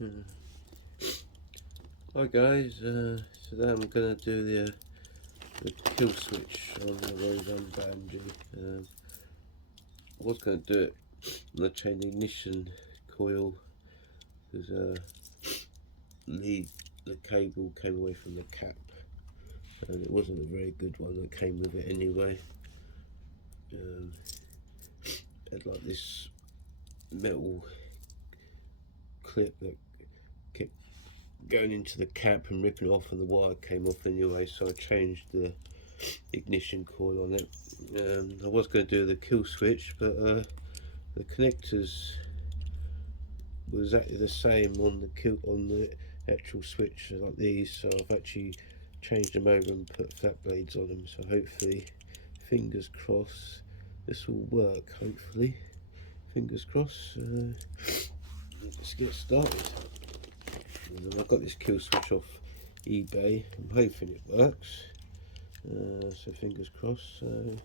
Hi guys, today I'm going to do the kill switch on the Rovan Baja. I was going to do it on the chain ignition coil because the cable came away from the cap and it wasn't a very good one that came with it anyway. It had like this metal clip that kept going into the cap and ripping it off, and the wire came off anyway, so I changed the ignition coil on it. I was going to do the kill switch, but the connectors were exactly the same on the actual switch like these, so I've actually changed them over and put flat blades on them, so hopefully, fingers crossed, this will work. Hopefully, fingers crossed. Let's get started. I've got this kill switch off eBay. I'm hoping it works, so fingers crossed. So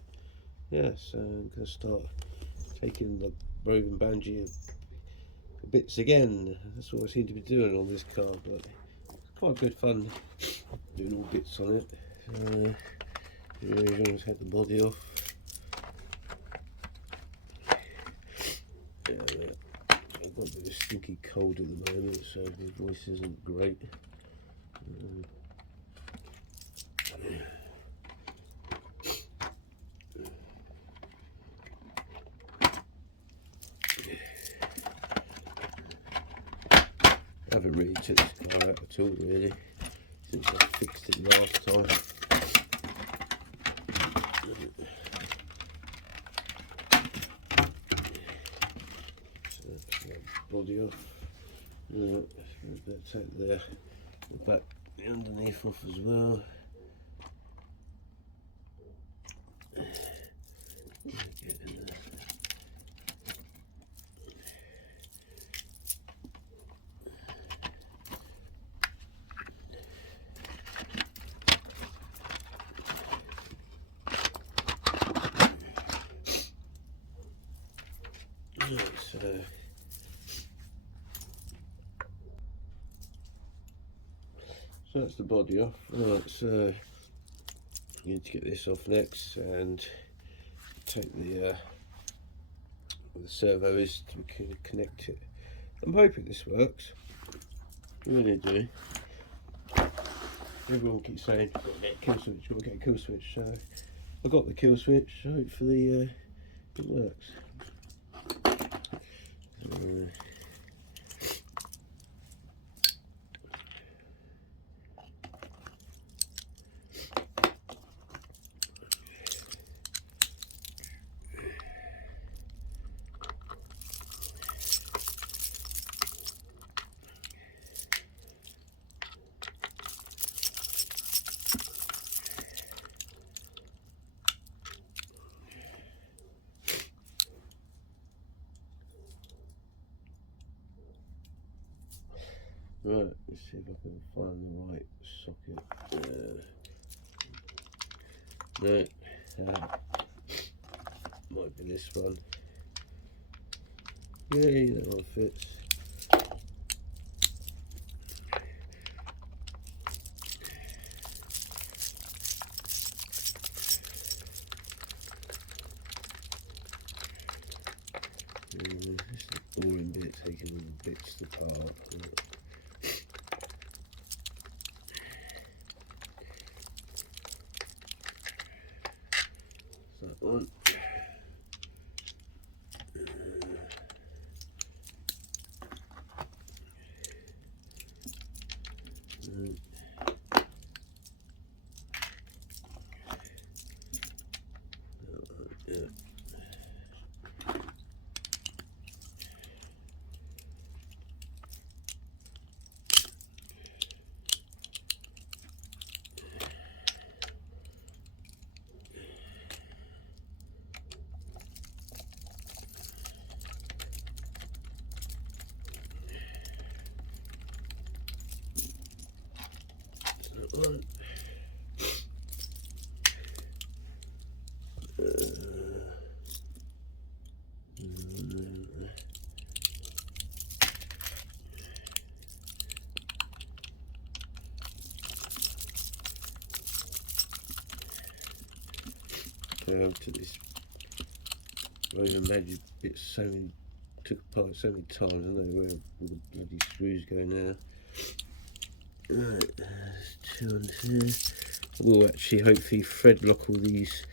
yeah, so I'm going to start taking the Rovan Baja bits again. That's what I seem to be doing on this car, but it's quite good fun doing all bits on it. Everyone's had the body off. Yeah, I've got a bit of stinky cold at the moment, so my voice isn't great. I haven't really took this car out at all, really, since I fixed it last time. So, body off. Take the back, the underneath off as well. So that's the body off. Right, so I need to get this off next and take the servo is to connect it. I'm hoping this works. I really do. Everyone keeps saying, got to get a kill switch, got to get a kill switch. So I got the kill switch. Hopefully it works. Right, let's see if I can find the right socket. No, might be this one. Yay, that one fits. This is the boring bit, taking all the bits apart. That one. Yeah. to this Rovan Baja bit took apart so many times. I don't know where all the bloody screws go now. Right, there's 2 on here. We'll actually hopefully thread lock all these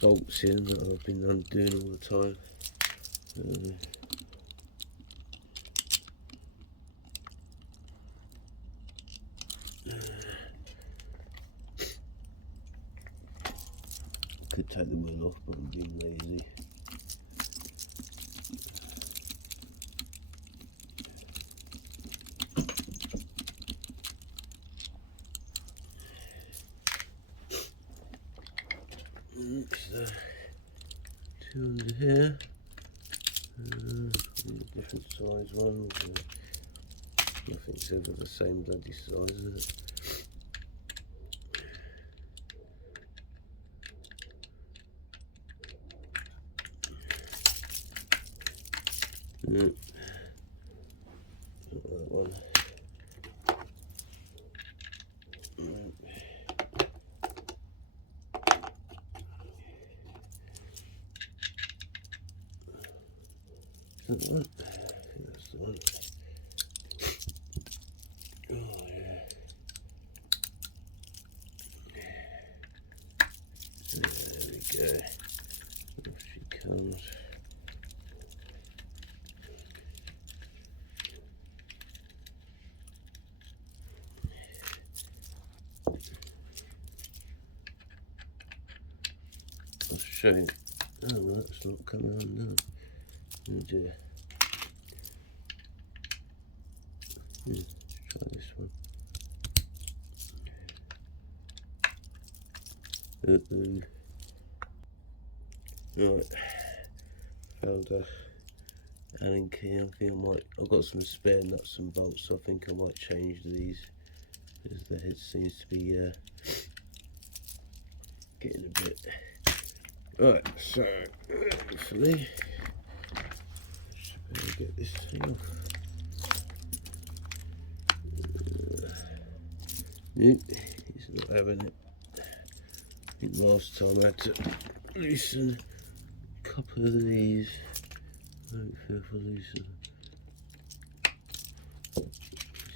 bolts in that I've been undoing all the time. Could take the wheel off, but I'm being lazy. So, 2 under here. Different size ones. Nothing's ever the same bloody size, is it? Not that one. Is that the one? I think that's the one. Oh yeah. There we go. Off she comes. I'll show you. Oh, that's not coming on now. Oh dear. Let's try this one. Right, found a Allen key. I think I've got some spare nuts and bolts, so I think I might change these, because the head seems to be getting a bit. Right, so hopefully should be able to get this thing off. Nope, he's not having it. I think last time I had to loosen a couple of these. Hopefully if I loosen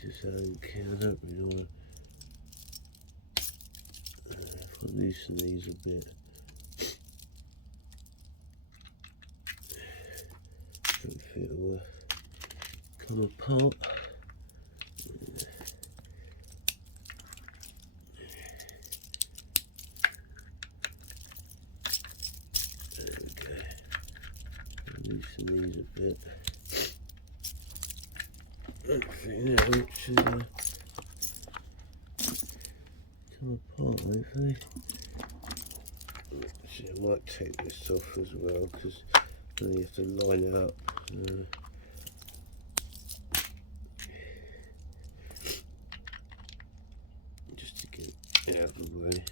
just okay, I don't really want to if I loosen these a bit. Don't think it will come apart. Loosen these a bit. Hopefully now it should come apart, hopefully. Actually, I might take this off as well, because then you have to line it up. Just to get it out of the way.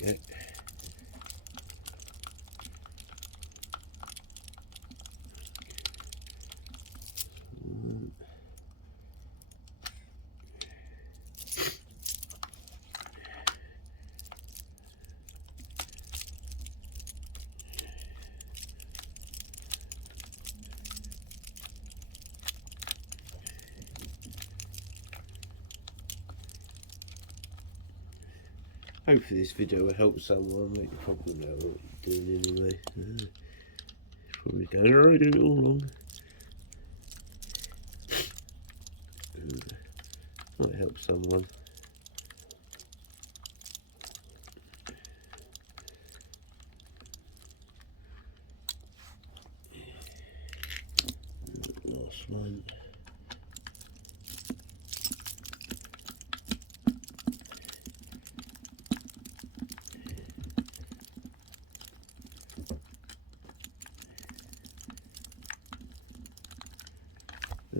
Okay. Hopefully this video will help someone. You probably know what you're doing anyway. Probably going, oh, I did it all wrong. Might help someone. Last one.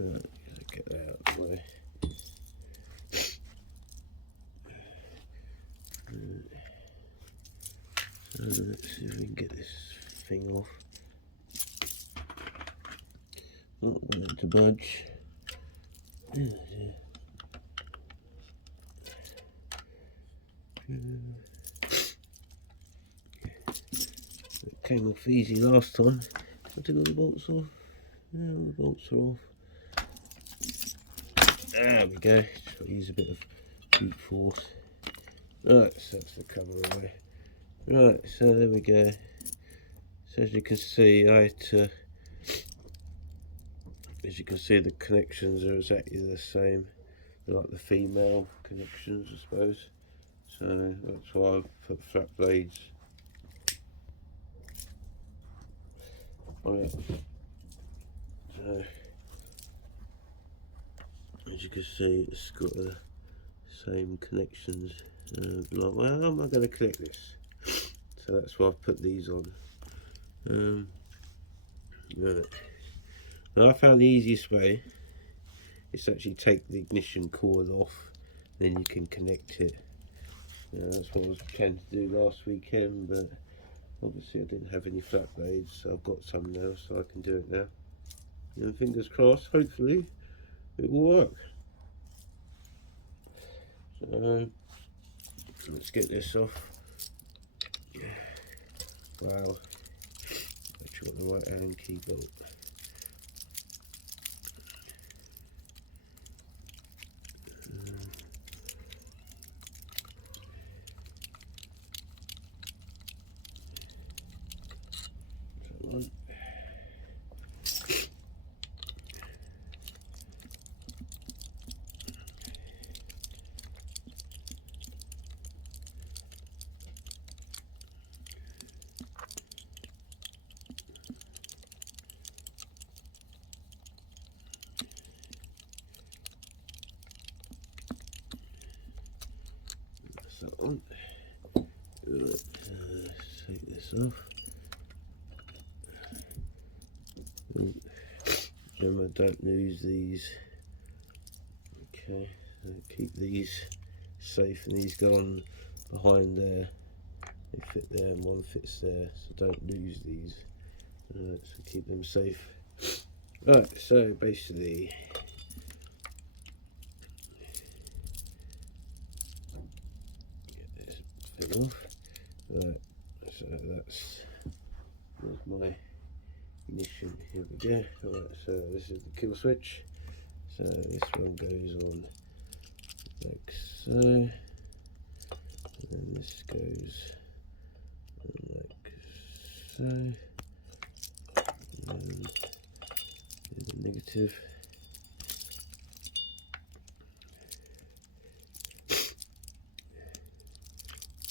Right, gotta get that out of the way. Let's see if we can get this thing off. Not wanting to budge. It came off easy last time. I took all the bolts off. Yeah, all the bolts are off. There we go. Just got to use a bit of brute force. Right, so that's the cover away. Right, so there we go. So as you can see, as you can see, the connections are exactly the same. They're like the female connections, I suppose. So that's why I've put flat blades on it. So as you can see, it's got the same connections. Like, well, how am I going to connect this? So that's why I've put these on. Right. Now I found the easiest way is to actually take the ignition cord off, then you can connect it. That's what I was planning to do last weekend, but obviously I didn't have any flat blades, so I've got some now, so I can do it now. And fingers crossed, hopefully it will work. So let's get this off. Wow, actually got the right Allen key bolt. One. That's that one. Let's take this off. Remember, don't lose these. Okay, so keep these safe, and these go on behind there. They fit there and one fits there, so don't lose these. So keep them safe. Right, so basically get this thing off. Right, so there's my ignition. Here we go. Right, so this is the kill switch. So this one goes on like so, and then this goes like so, and then the negative.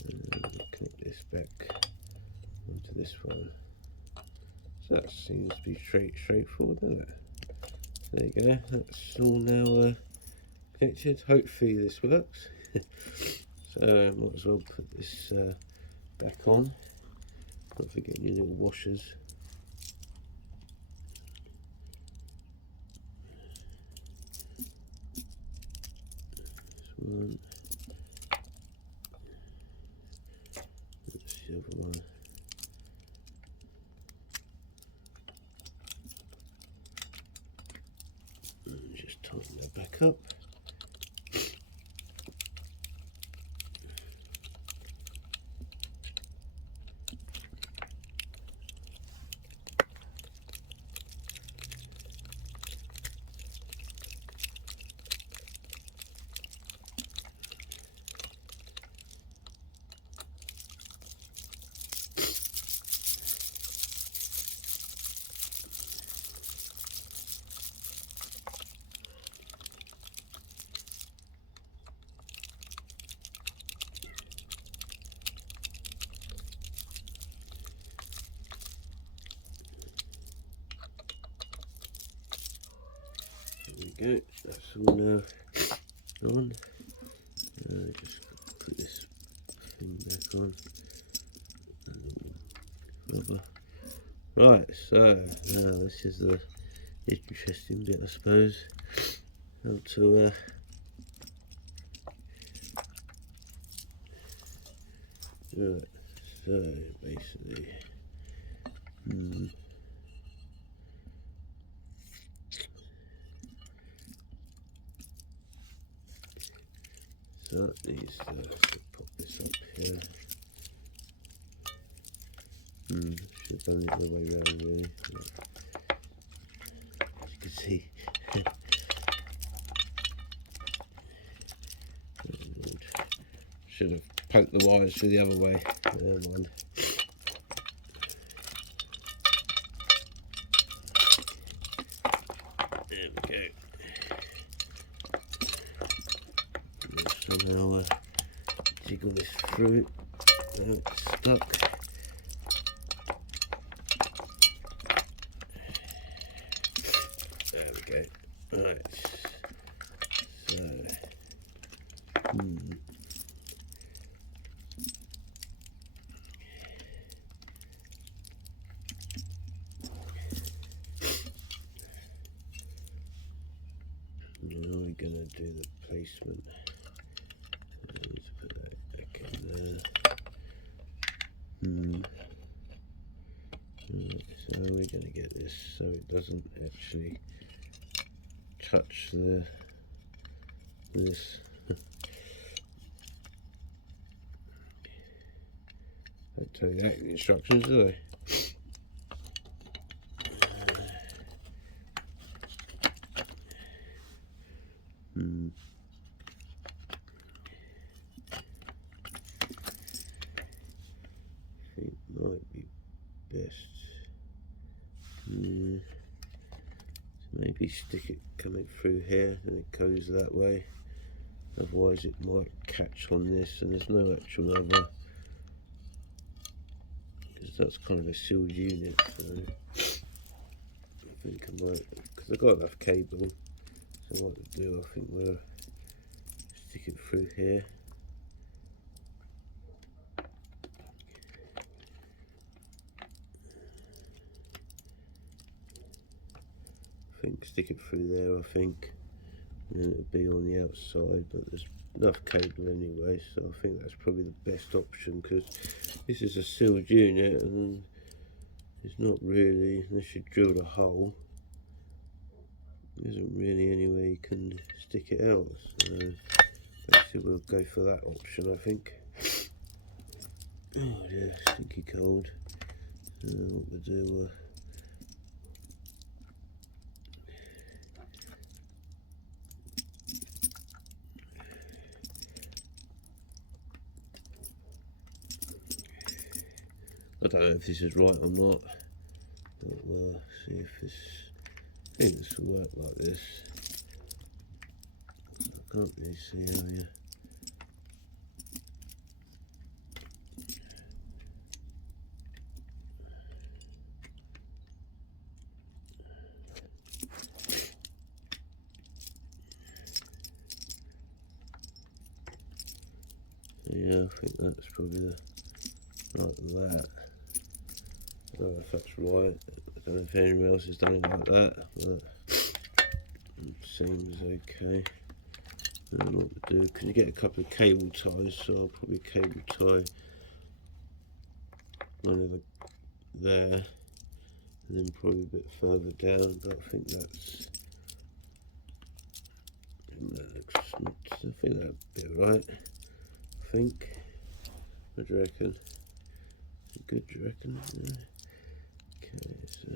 And then connect this back onto this one. So that seems to be straightforward, doesn't it? There you go, that's all now connected. Hopefully this works. So might as well put this back on. Not forgetting your little washers. This one. That's the other one. And just tighten that back up. There we go, that's all now on. Just put this thing back on. Rubber. Right, so now this is the interesting bit, I suppose. How to do it. So basically, so these pop this up here. Should have done it the way around really. As you can see. Should have poked the wires through the other way. Never mind. There we go. Somehow jiggle this through. Now it's stuck. There we go. Right. So. Now we're going to do the placement. Let's put that back in there. Right, so we're going to get this so it doesn't actually touch this. Don't tell you that in the instructions, do they? I think it might be best. So maybe stick it coming through here and it goes that way. Otherwise it might catch on this, and there's no actual other, because that's kind of a sealed unit. So I think I might, because I've got enough cable, so what to do, I think we'll stick it through here. Stick it through there, I think, and then it'll be on the outside, but there's enough cable anyway, so I think that's probably the best option, because this is a sealed unit and it's not really, unless you drilled a hole, there isn't really any way you can stick it out. So basically we'll go for that option, I think. Oh dear, stinky cold. So what we'll do, I don't know if this is right or not, but we'll see if this, I think this will work like this. I can't really see how you. Yeah, I think that's probably the, like that. I don't know if that's right. I don't know if anyone else has done it like that, but it seems okay. I don't know what to do. Can you get a couple of cable ties? So I'll probably cable tie one of the there, and then probably a bit further down. But I think that's, I think that'd be right. I think. What do you reckon? Good, do you reckon? Yeah. Okay, so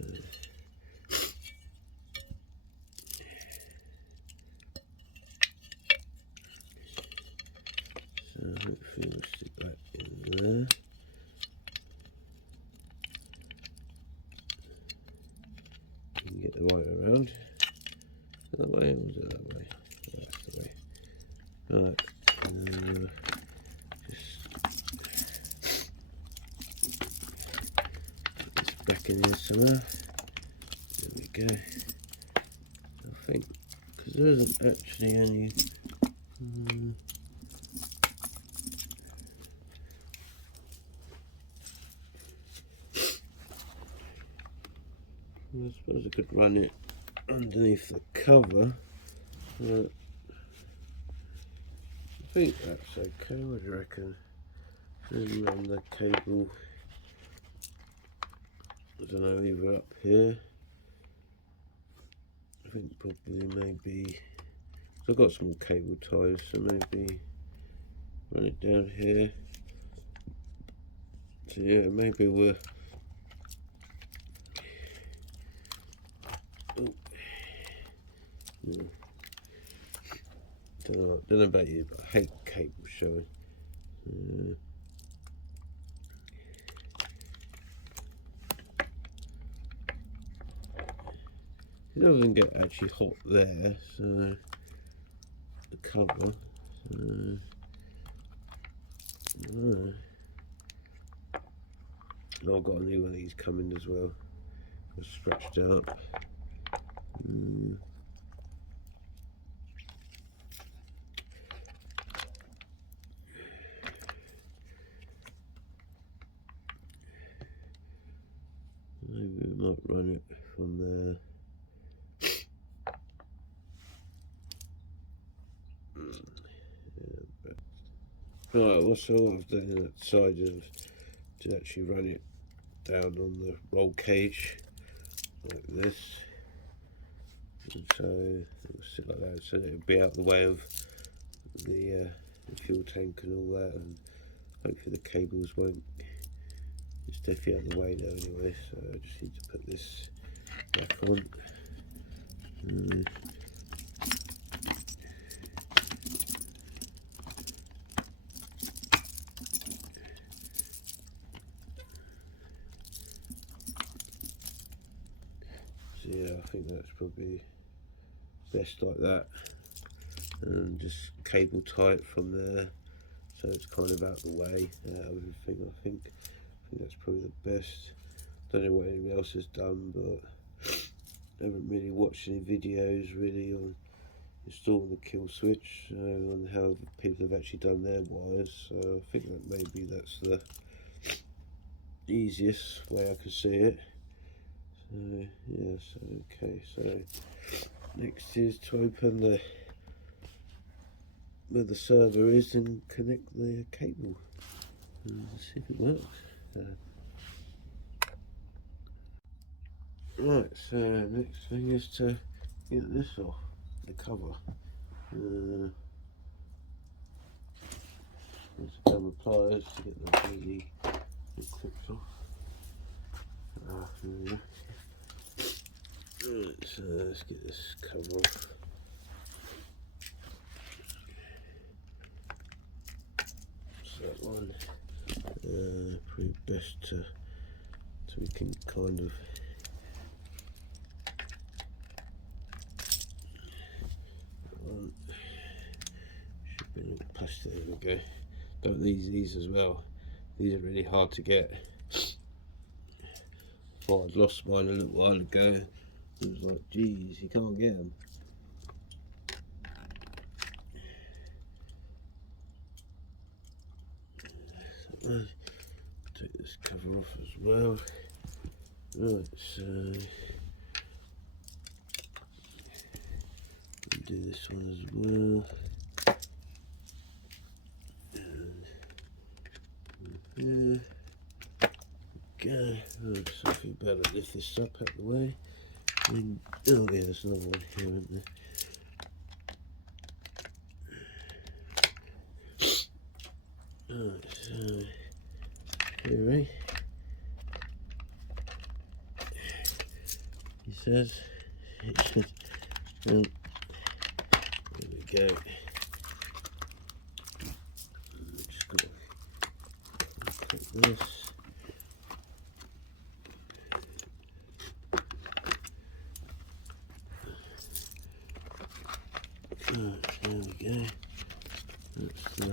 hopefully we'll stick that in there. You can get the wire around. That way, or is it that way? That's the way. Right, and then back in here somewhere. There we go. I think, because there isn't actually any. I suppose I could run it underneath the cover, but I think that's okay. What do you reckon? and run the cable, I don't know, either up here, I think probably maybe, so I've got some cable ties, so maybe run it down here. So yeah, maybe we're, oh, yeah. Don't know about you, but I hate cable showing. It doesn't get actually hot there, so the cover. So, I've got a new one of these coming as well. It's scratched out. Maybe we might run it from there. Right, also what I've done on that side is to actually run it down on the roll cage like this, and so it'll sit like that, so it'll be out of the way of the fuel tank and all that, and hopefully the cables won't, it's definitely out of the way now anyway, so I just need to put this back on. So yeah, I think that's probably best like that, and just cable tie it from there, so it's kind of out of the way. Everything, I think that's probably the best. Don't know what anyone else has done, but I haven't really watched any videos really on installing the kill switch, on how people have actually done their wires. So I think that maybe that's the easiest way I can see it. So yes, okay. So next is to open the where the server is and connect the cable and see if it works. Right, so next thing is to get this off the cover. There's a couple of pliers to get the bloody clips off. Right, so let's get this cover off. So that one, probably best to, so we can kind of should be a little plastic. There we go. Don't need these as well. These are really hard to get. Thought I'd lost mine a little while ago. It was like, geez, you can't get them. So, take this cover off as well. Right, so do this one as well. And okay, right, so I feel better. Lift this up out the way. And, oh yeah, there's another one here, isn't there? Right, so here we he says it should, and there we go. Just got to click this. Right, there we go. That's the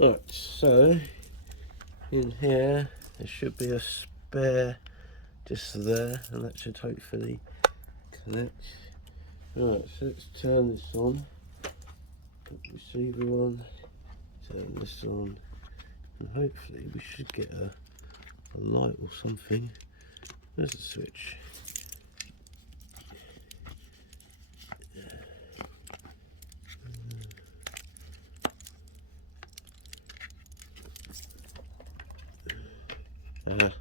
Right, so in here there should be a spare just there, and that should hopefully connect. Right, so let's turn this on, put the receiver on, turn this on, and hopefully we should get a light or something. There's the switch. There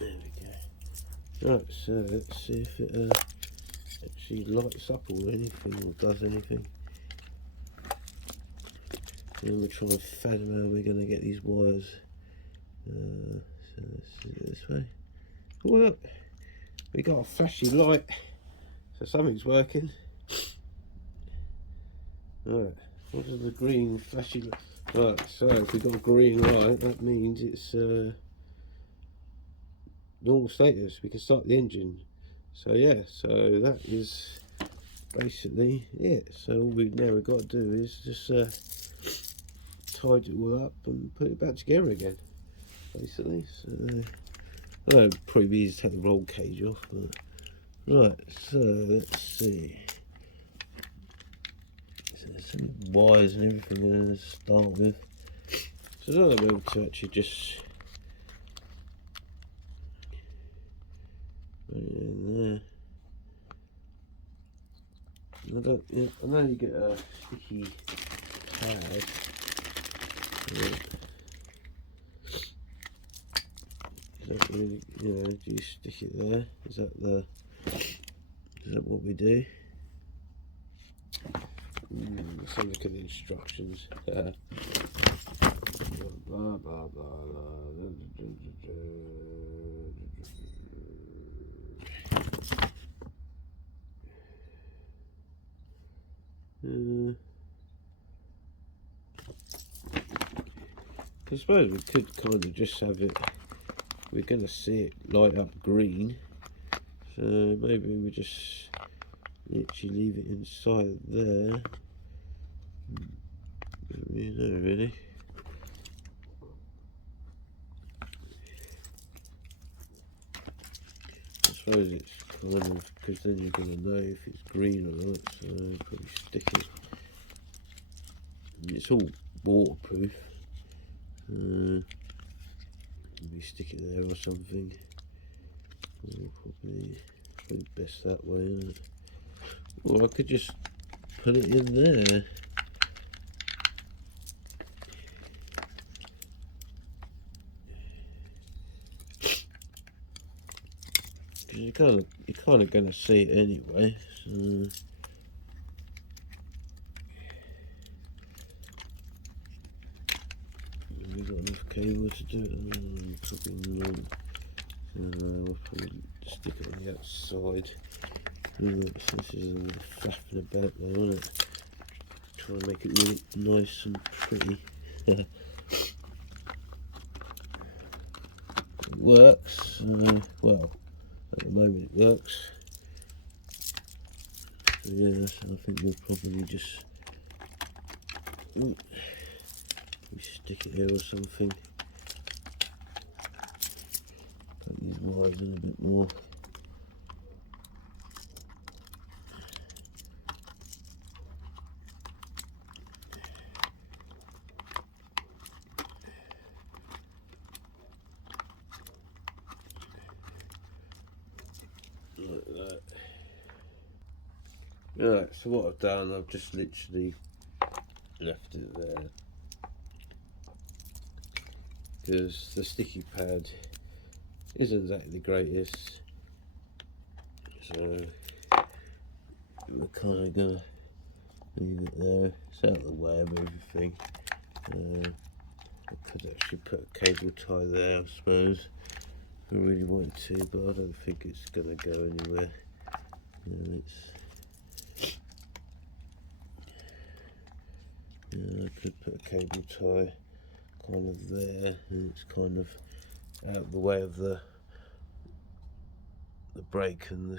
we go. Right, so let's see if it actually lights up or anything, or does anything. Then we'll try and fathom how we're going to get these wires. So let's do it this way. Oh look, we got a flashy light, so something's working. Right, what is the green flashy light? Right, so if we've got a green light, that means it's normal status. We can start the engine. So yeah, so that is basically it. So all we've got to do is just tidy it all up and put it back together again, basically. So I know it'd probably be easy to take the roll cage off, but right, so let's see. So there's some wires and everything to start with. So I don't know if I'm able to actually just put it in there. I know you get a sticky pad. Is that really, do you stick it there? Is that what we do? Let's have a look at the instructions. Blah, blah, blah, blah. I suppose we could kind of just have it, we're going to see it light up green, so maybe we just literally leave it inside there. You know, really. I suppose it's kind of, because then you're going to know if it's green or not, so I'll probably stick it. It's all waterproof. Maybe stick it there or something. Probably best that way, isn't it? Or I could just put it in there. Because you're kind of going to see it anyway. So we've got enough cable to do it. Probably not. We'll probably stick it on the outside. So this is all flapping about there, isn't it? Try and make it really nice and pretty. It works. Well, at the moment it works. So yeah, so I think we'll probably just stick it here or something. Put these wires in a bit more. Like that. Right, so what I've done, I've just literally left it there, because the sticky pad isn't exactly the greatest, so we're kind of gonna leave it there. It's out of the way of everything. I could actually put a cable tie there, I suppose, if I really wanted to, but I don't think it's gonna go anywhere. I could put a cable tie kind of there, and it's kind of out of the way of the brake and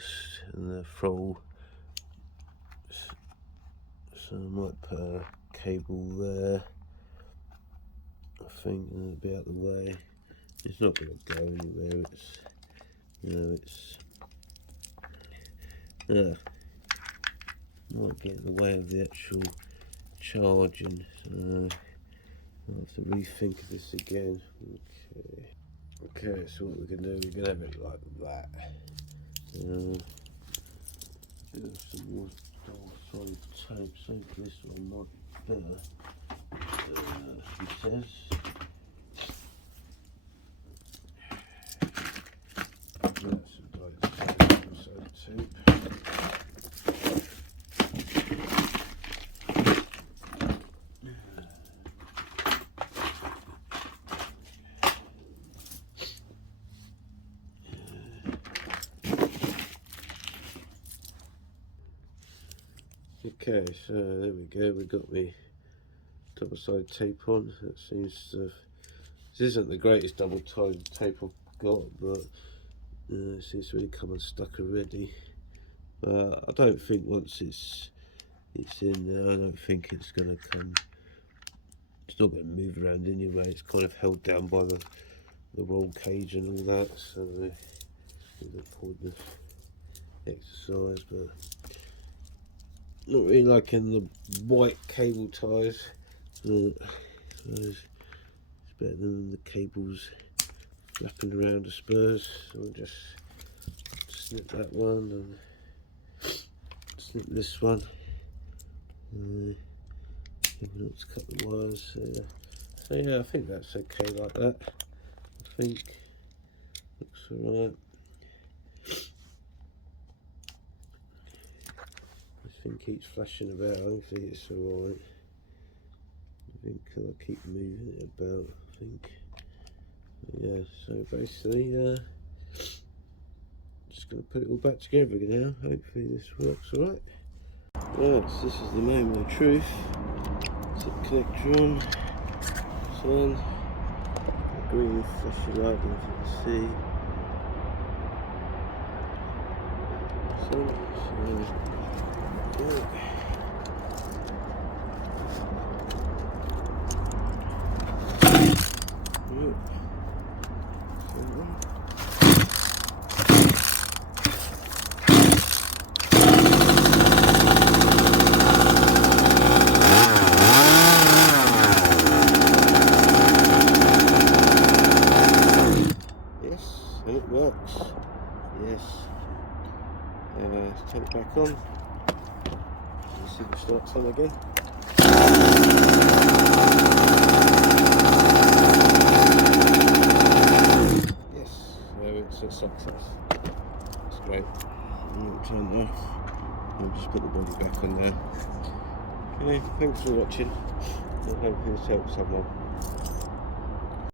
the throttle. So I might put a cable there, I think, and it'll be out of the way. It's not going to go anywhere. Might get in the way of the actual charging. So I'll have to rethink of this again. Okay, so what we're going to do, we're going to have it like that. Do some more solid tape, so this one might be better, he says. Okay, so there we go, we got me double side tape on. That seems to have, this isn't the greatest double side tape I've got, but it seems to really come unstuck already. But I don't think once it's in there, I don't think it's going to come, it's not going to move around anyway. It's kind of held down by the roll cage and all that, so the pointless exercise. But not really liking the white cable ties, but it's better than the cables flapping around the spurs. So I'll just snip that one and snip this one. Let's cut the wires. So yeah, I think that's okay like that. I think looks alright. This thing keeps flashing about. I don't think it's alright. I think I'll keep moving it about. I think. Yeah. So basically, just going to put it all back together again now. Hopefully this works alright. Right, so this is the moment of truth. Set the connector on. This one. The green flashing light, as you can see. Yes, and it works. Yes. Let's turn it back on. You see the starts on again. Yes, so it's a success. It's great. I'll turn it off. I'll just put the body back on there. Okay, thanks for watching. I hope this helps someone.